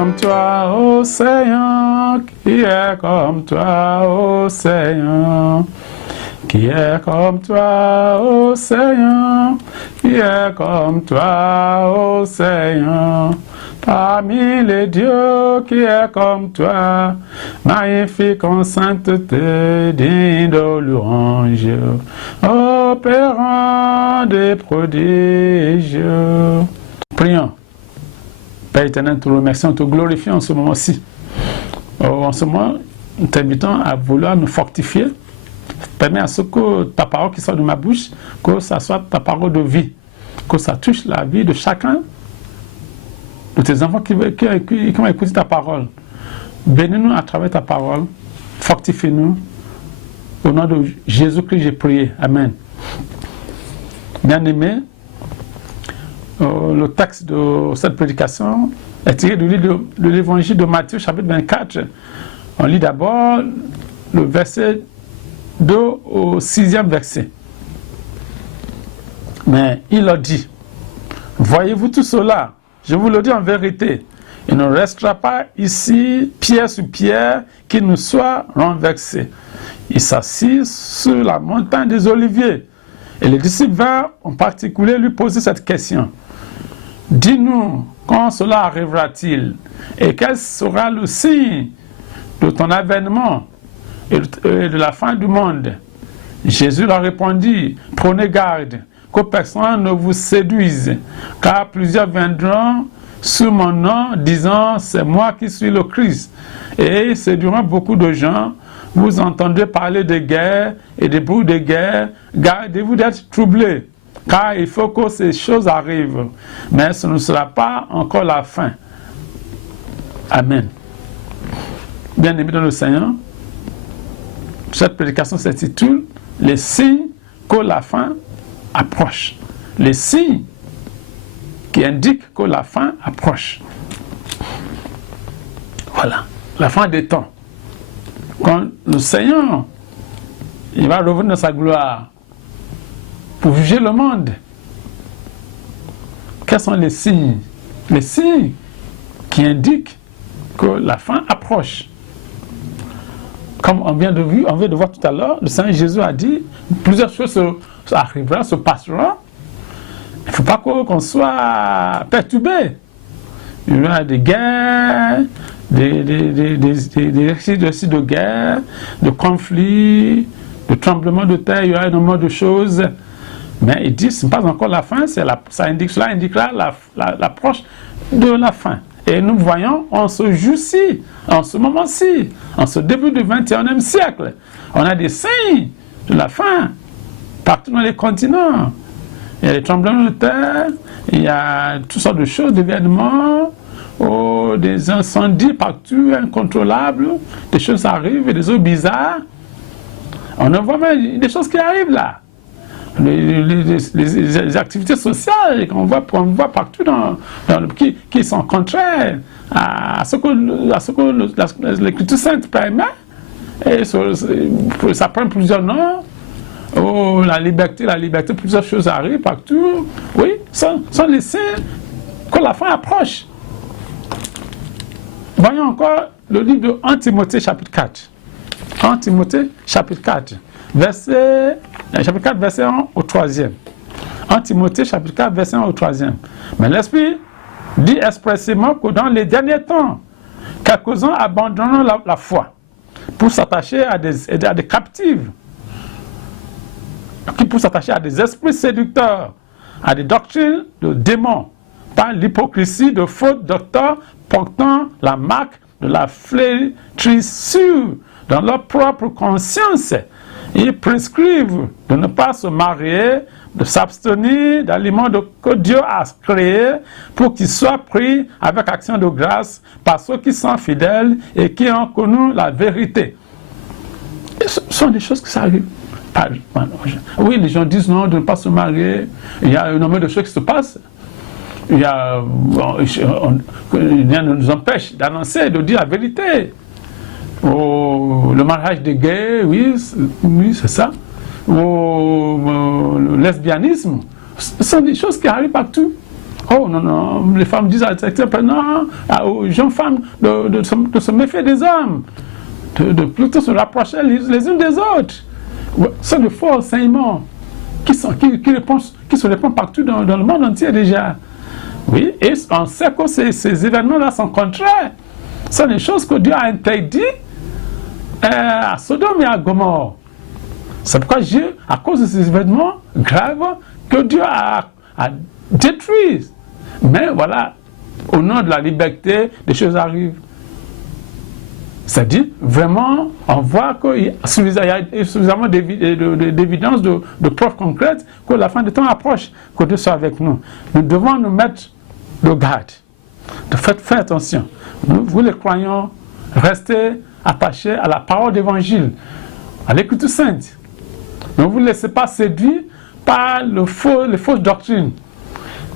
comme toi, ô Seigneur? Qui est comme toi, ô Seigneur? Qui est comme toi, ô Seigneur? Qui est comme toi, ô Seigneur? Parmi les dieux, qui est comme toi, magnifique en sainteté, digne de louange, opérant des prodiges. Prions. Père éternel, nous te remercions, nous te glorifions en ce moment-ci. En ce moment, nous t'invitons à vouloir nous fortifier. Permets à ce que ta parole qui sort de ma bouche, que ça soit ta parole de vie, que ça touche la vie de chacun de tes enfants qui vont écouter ta parole. Bénis-nous à travers ta parole, fortifie-nous. Au nom de Jésus-Christ, j'ai prié. Amen. Bien-aimés, le texte de cette prédication est tiré du livre de l'évangile de Matthieu, chapitre 24. On lit d'abord le verset 2 au 6e verset. Mais il a dit, voyez-vous tout cela? Je vous le dis en vérité, il ne restera pas ici pierre sur pierre qui ne soit renversé. Il s'assit sur la montagne des Oliviers. Et les disciples vinrent en particulier lui poser cette question. Dis-nous, quand cela arrivera-t-il? Et quel sera le signe de ton avènement et de la fin du monde? Jésus leur répondit, prenez garde que personne ne vous séduise, car plusieurs viendront sous mon nom, disant, c'est moi qui suis le Christ. Et séduiront beaucoup de gens. Vous entendrez parler de guerre et de bruits de guerre. Gardez-vous d'être troublés, car il faut que ces choses arrivent. Mais ce ne sera pas encore la fin. Amen. Bien-aimés dans le Seigneur, cette prédication s'intitule « Les signes que la fin approche ». Les signes qui indiquent que la fin approche. Voilà, la fin des temps. Quand le Seigneur, il va revenir dans sa gloire pour juger le monde. Quels sont les signes? Les signes qui indiquent que la fin approche. Comme on vient de voir tout à l'heure, le Seigneur Jésus a dit, plusieurs choses arriveront, se passeront. Il ne faut pas qu'on soit perturbé. Il y aura des guerres, des récits de guerre, de conflits, de tremblements de terre, il y aura énormément de choses. Mais il dit, ce n'est pas encore la fin, cela indiquera l'approche de la fin. Et nous voyons, en ce jour-ci, en ce moment-ci, en ce début du 21e siècle, on a des signes de la fin partout dans les continents. Il y a des tremblements de terre, il y a toutes sortes de choses, d'événements, des incendies partout, incontrôlables, des choses arrivent, des eaux bizarres. On voit même des choses qui arrivent là. Les activités sociales qu'on voit partout qui sont contraires à ce que l'Écriture sainte permet. Et ça prend plusieurs noms. Oh, la liberté, plusieurs choses arrivent partout. Oui, sont les signes que la fin approche. Voyons encore le livre de 1 Timothée chapitre 4. 1 Timothée chapitre 4, chapitre 4, verset 1 au 3e. 1 Timothée chapitre 4, verset 1 au 3e. Mais l'Esprit dit expressément que dans les derniers temps, quelques-uns abandonneront la foi pour s'attacher à des captives, pour s'attacher à des esprits séducteurs, à des doctrines de démons, par l'hypocrisie de faux docteurs portant la marque de la flétrissure dans leur propre conscience. Ils prescrivent de ne pas se marier, de s'abstenir d'aliments que Dieu a créés pour qu'ils soient pris avec action de grâce par ceux qui sont fidèles et qui ont connu la vérité. Et ce sont des choses qui s'arrivent. Oui, les gens disent non, de ne pas se marier. Il y a un nombre de choses qui se passent. Rien ne nous empêche d'annoncer, de dire la vérité. Le mariage des gays, oui, c'est ça. Le lesbianisme, ce sont des choses qui arrivent partout. Oh non, non, les femmes disent non, aux jeunes femmes de se méfier des hommes, de plutôt se rapprocher les unes des autres. Ce sont de faux enseignements qui se répandent partout dans le monde entier déjà. Oui, et on sait que ces événements-là sont contraires. Ce sont des choses que Dieu a interdites à Sodome et à Gomorrhe. C'est pourquoi Dieu, à cause de ces événements graves, que Dieu a détruit. Mais voilà, au nom de la liberté, des choses arrivent. C'est-à-dire, vraiment, on voit qu'il y a suffisamment d'évidence, de preuves concrètes que la fin du temps approche, que Dieu soit avec nous. Nous devons nous mettre de garde. Faites attention. Vous les croyants, restez attachés à la parole d'évangile, à l'écriture sainte. Ne vous laissez pas séduire par les fausses doctrines,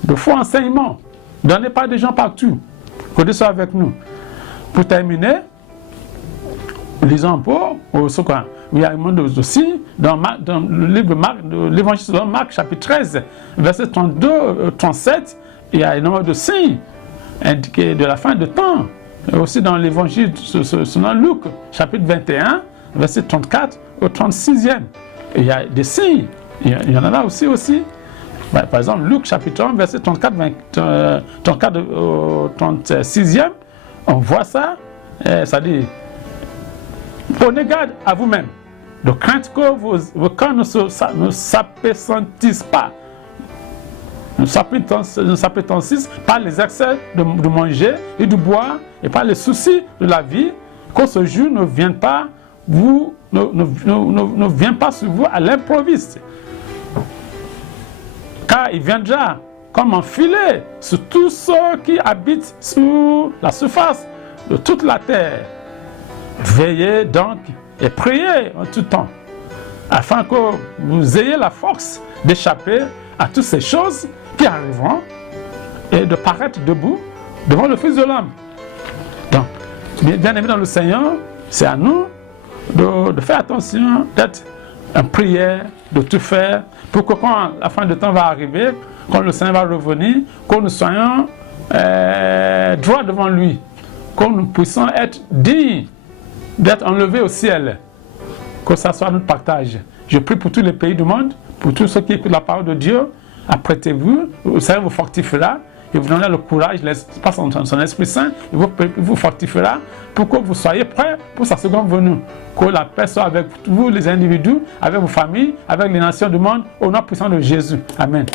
de faux enseignements. Donnez pas des gens partout. Que Dieu soit avec nous. Pour terminer, lisons un peu il y a un monde aussi dans le livre de l'évangile de Marc, chapitre 13, verset 32-37, il y a un nombre de signes indiqués de la fin de temps. Et aussi dans l'évangile selon Luc, chapitre 21, verset 34 au 36e. Il y a des signes. Il y en a là aussi. Par exemple, Luc, chapitre 1, verset 34 au 36e, on voit ça. Ça dit, prenez garde à vous-même, de crainte que vos cœurs ne s'apesantisent pas. Ne s'appétissent par les excès de manger et de boire et par les soucis de la vie, que ce jour ne vienne pas sur vous à l'improviste. Car il viendra comme un filet sur tous ceux qui habitent sur la surface de toute la terre. Veillez donc et priez en tout temps, afin que vous ayez la force d'échapper à toutes ces choses qui arriveront et de paraître debout devant le Fils de l'homme. Donc, bien aimé dans le Seigneur, c'est à nous de faire attention, d'être en prière, de tout faire, pour que quand la fin du temps va arriver, quand le Seigneur va revenir, que nous soyons droits devant lui, que nous puissions être dignes d'être enlevés au ciel, que ça soit notre partage. Je prie pour tous les pays du monde, pour tous ceux qui écoutent la parole de Dieu. Apprêtez-vous, le Seigneur vous fortifiera, il vous donnera le courage, pas son Esprit Saint, il vous fortifiera pour que vous soyez prêts pour sa seconde venue. Que la paix soit avec vous, les individus, avec vos familles, avec les nations du monde, au nom puissant de Jésus. Amen.